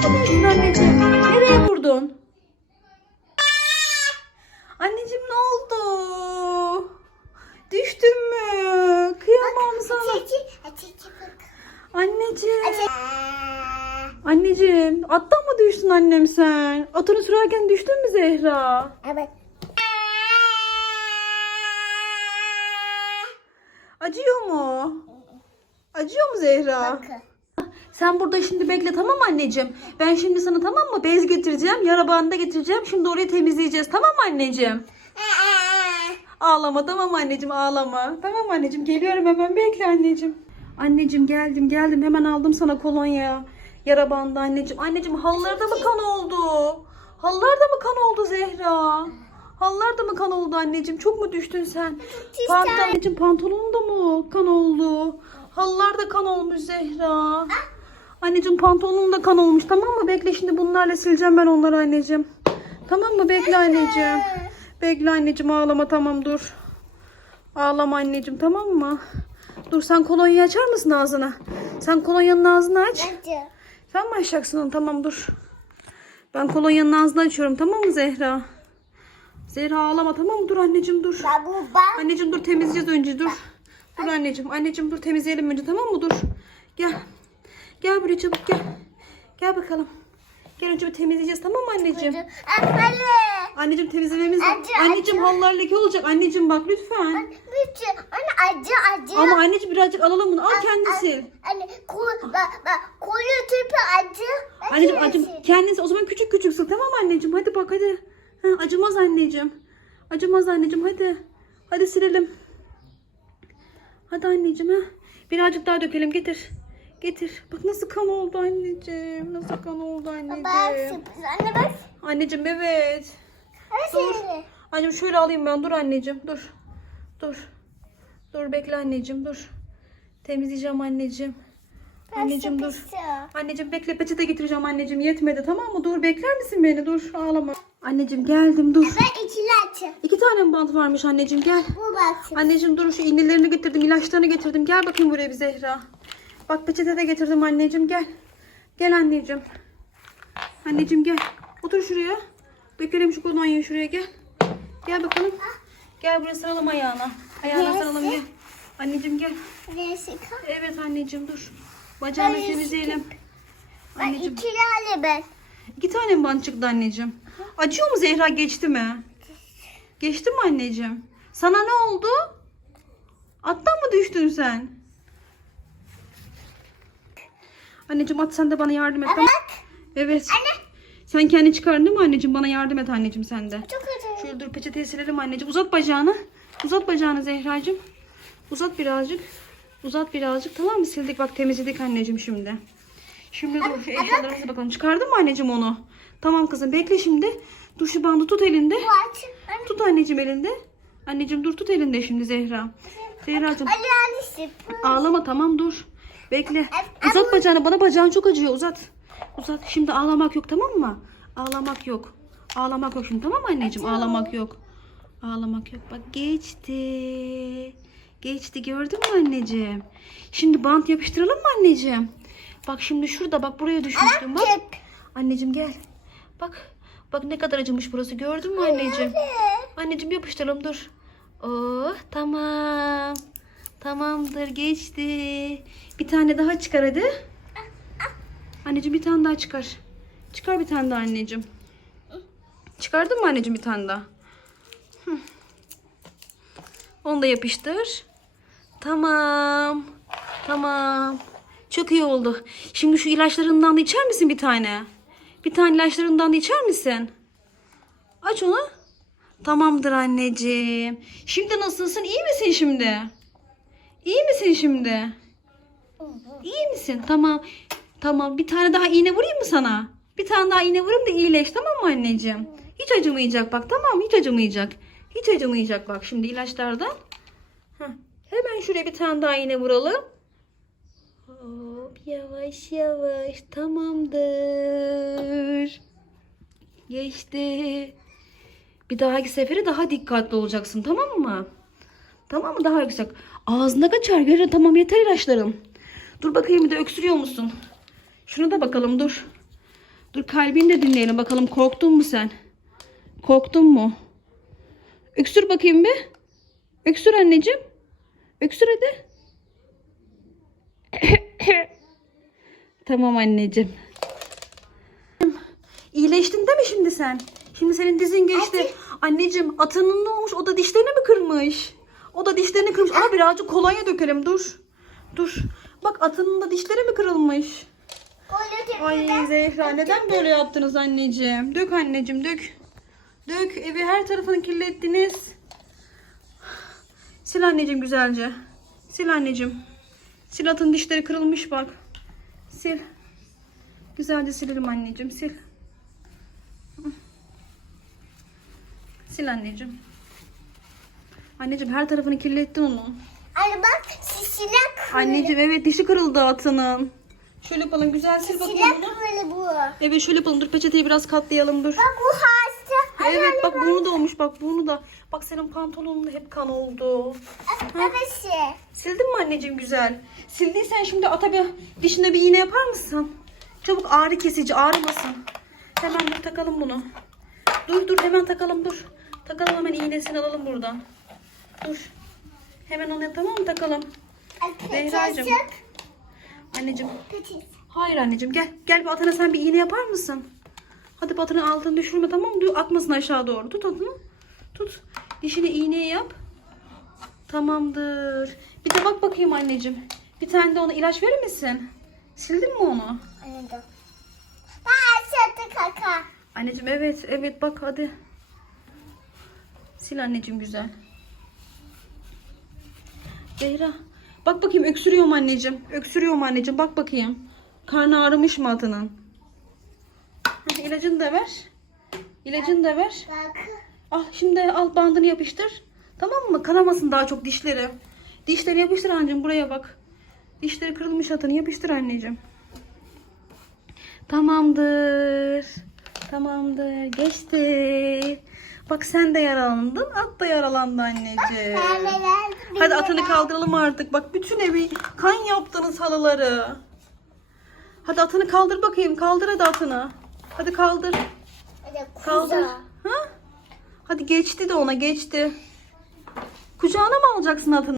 düştün anneciğim? Nereye vurdun? Anneciğim ne oldu? Düştün mü? Kıyamam sana. Anneciğim. Anneciğim attan mı düştün annem sen? Atını sürerken düştün mü Zehra? Evet. Acıyor mu? Acıyor mu Zehra? Sen burada şimdi bekle tamam mı anneciğim? Ben şimdi sana tamam mı bez getireceğim. Yara bandı getireceğim. Şimdi orayı temizleyeceğiz tamam mı anneciğim? Ağlama tamam anneciğim ağlama. Tamam anneciğim geliyorum hemen bekle anneciğim. Anneciğim geldim geldim hemen aldım sana kolonya. Yara bandı anneciğim. Anneciğim halılarda mı kan oldu? Halılarda mı kan oldu Zehra? Halılarda mı kan oldu anneciğim? Çok mu düştün sen? Pantolon, anneciğim pantolonun da mı kan oldu? Halılarda kan olmuş Zehra. Anneciğim pantolonun da kan olmuş tamam mı? Bekle şimdi bunlarla sileceğim ben onları anneciğim. Tamam mı? Bekle anneciğim. Bekle anneciğim ağlama tamam dur. Ağlama anneciğim tamam mı? Dur sen kolonyayı açar mısın ağzına? Sen kolonyanın ağzını aç. Sen mi açacaksın onu? Tamam dur. Ben kolonyanın ağzını açıyorum tamam mı Zehra? Zehra ağlama tamam mı? Dur anneciğim dur. Anneciğim dur temizleyeceğiz önce dur. Dur anneciğim. Anneciğim dur temizleyelim önce tamam mı? Dur. Gel. Gel buraya çabuk gel. Gel bakalım. Gel önce bir temizleyeceğiz tamam mı anneciğim? Anne. Anneciğim temizlememiz Acı, Anneciğim halılar leke olacak. Anneciğim bak lütfen. Lütfen. Anne acı acı. Ama anneciğim birazcık alalım bunu. Al kendisi. Anne kol bak bak kolu tüpü acı. Anneciğim Acı. acım kendisi o zaman küçük küçük sık tamam mı anneciğim? Hadi bak hadi. Ha, acımaz anneciğim. Acımaz anneciğim hadi. Hadi silelim. Hadi anneciğim ha. Birazcık daha dökelim getir. Getir. Bak nasıl kan oldu anneciğim. Nasıl kan oldu Bak anneciğim. sürpriz. Anne bak. Anneciğim evet. Dur. Anneciğim şöyle alayım ben. Dur anneciğim dur. Dur. Dur bekle anneciğim dur. Temizleyeceğim anneciğim. Anneciğim dur. Anneciğim bekle peçete getireceğim anneciğim. Yetmedi tamam mı? Dur bekler misin beni? Dur ağlama. Anneciğim geldim dur. Ben ikili açı. İki tane mi bant varmış anneciğim gel. Bu bak. Anneciğim dur şu iğnelerini getirdim. ilaçlarını getirdim. Gel bakayım buraya bir Zehra. Bak peçete de getirdim anneciğim gel. Gel anneciğim. Anneciğim gel. Otur şuraya. Dökelim şu kolonyayı şuraya gel. Gel bakalım. Gel buraya saralım ayağına. Ayağına saralım gel. Anneciğim gel. Evet anneciğim dur. Bacağını Ben temizleyelim. Ben Anneciğim. ikili alayım ben. İki tane mi bant çıktı anneciğim? Acıyor mu Zehra geçti mi? Geçti mi anneciğim? Sana ne oldu? Attan mı düştün sen? Anneciğim at sen de bana yardım et. tamam? Evet. Sen kendi çıkardın değil mi anneciğim? Bana yardım et anneciğim sen de. Çok acı. Şöyle dur peçeteyi silelim anneciğim. Uzat bacağını. Uzat bacağını Zehracığım. Uzat birazcık. Uzat birazcık. Tamam mı? Sildik bak temizledik anneciğim şimdi. Şimdi dur şu eşyalarımıza bakalım. Çıkardın mı anneciğim onu? Tamam kızım bekle şimdi. Dur şu bandı tut elinde. Anne. Tut anneciğim elinde. Anneciğim dur tut elinde şimdi Zehra. Zehracığım ağlama tamam dur. Bekle. Uzat bacağını bana bacağın çok acıyor uzat. Uzat. Şimdi ağlamak yok tamam mı? Ağlamak yok. Ağlamak yok şimdi tamam mı anneciğim? Ağlamak yok. Ağlamak yok. Bak geçti. Geçti gördün mü anneciğim? Şimdi bant yapıştıralım mı anneciğim? Bak şimdi şurada bak buraya düşmüştüm bak. Anneciğim gel. Bak. Bak ne kadar acımış burası gördün mü anneciğim? Anneciğim yapıştıralım dur. Oh tamam. Tamamdır geçti. Bir tane daha çıkar hadi. Anneciğim bir tane daha çıkar. Çıkar bir tane daha anneciğim. Çıkardın mı anneciğim bir tane daha? Onu da yapıştır. Tamam. Tamam. Çok iyi oldu. Şimdi şu ilaçlarından da içer misin bir tane? Bir tane ilaçlarından da içer misin? Aç onu. Tamamdır anneciğim. Şimdi nasılsın? İyi misin şimdi? İyi misin şimdi? İyi misin? Tamam. Tamam. Bir tane daha iğne vurayım mı sana? Bir tane daha iğne vurayım da iyileş. Tamam mı anneciğim? Hiç acımayacak bak. Tamam mı? Hiç acımayacak. Hiç acımayacak bak şimdi ilaçlardan. Heh. Hemen şuraya bir tane daha iğne vuralım. Hop yavaş yavaş. Tamamdır. Geçti. Bir dahaki sefere daha dikkatli olacaksın tamam mı? Tamam mı? Daha yüksek. Ağzına kaçar. Görün tamam yeter ilaçlarım. Dur bakayım bir de öksürüyor musun? Şunu da bakalım dur. Dur kalbini de dinleyelim bakalım korktun mu sen? Korktun mu? Öksür bakayım bir. Öksür anneciğim. Öksür hadi. tamam anneciğim. İyileştin değil mi şimdi sen? Şimdi senin dizin geçti. Anneciğim atının ne olmuş? O da dişlerini mi kırmış? O da dişlerini kırmış. Ama birazcık kolonya dökelim. Dur. Dur. Bak atının da dişleri mi kırılmış? Ay Zehra neden böyle yaptınız anneciğim? Dök anneciğim dök. Dök evi her tarafını kirlettiniz. Sil anneciğim güzelce. Sil anneciğim. Sil atın dişleri kırılmış bak. Sil. Güzelce silelim anneciğim sil. Sil anneciğim. Anneciğim her tarafını kirlettin onun. Anne bak sinek Anneciğim evet dişi kırıldı atının. Şöyle yapalım güzel sil bakayım bunu. kırılı bu. Evet şöyle yapalım. Dur peçeteyi biraz katlayalım dur. Bak bu hasta. Evet anne, bak burnu da olmuş bak burnu da. Bak senin pantolonun hep kan oldu. Babası. Sildin mi anneciğim güzel? Sildiysen şimdi ata bir dişine bir iğne yapar mısın? Çabuk ağrı kesici ağrımasın. Hemen dur takalım bunu. Dur dur hemen takalım dur. Takalım hemen iğnesini alalım buradan. Dur. Hemen onu tamam mı takalım? Zehracığım. Anneciğim. Hayır anneciğim gel. Gel bir atana sen bir iğne yapar mısın? Hadi batının altını düşürme tamam mı? Dur, Akmasın aşağı doğru. Tut atını. Tut. Dişine iğneyi yap. Tamamdır. Bir de bak bakayım anneciğim. Bir tane de ona ilaç verir misin? Sildin mi onu? Bak aşağıda kaka. Anneciğim evet evet bak hadi. Sil anneciğim güzel. Zehra. Bak bakayım öksürüyor mu anneciğim? Öksürüyor mu anneciğim? Bak bakayım. Karnı ağrımış mı atının? Hadi ilacını da ver. İlacını da ver. Al şimdi al bandını yapıştır. Tamam mı? Kanamasın daha çok dişleri. Dişleri yapıştır anneciğim buraya bak. Dişleri kırılmış atını yapıştır anneciğim. Tamamdır. Tamamdır. Geçti. Bak sen de yaralandın. At da yaralandı anneciğim. Hadi atını kaldıralım artık. Bak bütün evi kan yaptınız halıları. Hadi atını kaldır bakayım. Kaldır hadi atını. Hadi kaldır. Kaldır. Ha? Hadi geçti de ona geçti. Kucağına mı alacaksın atını?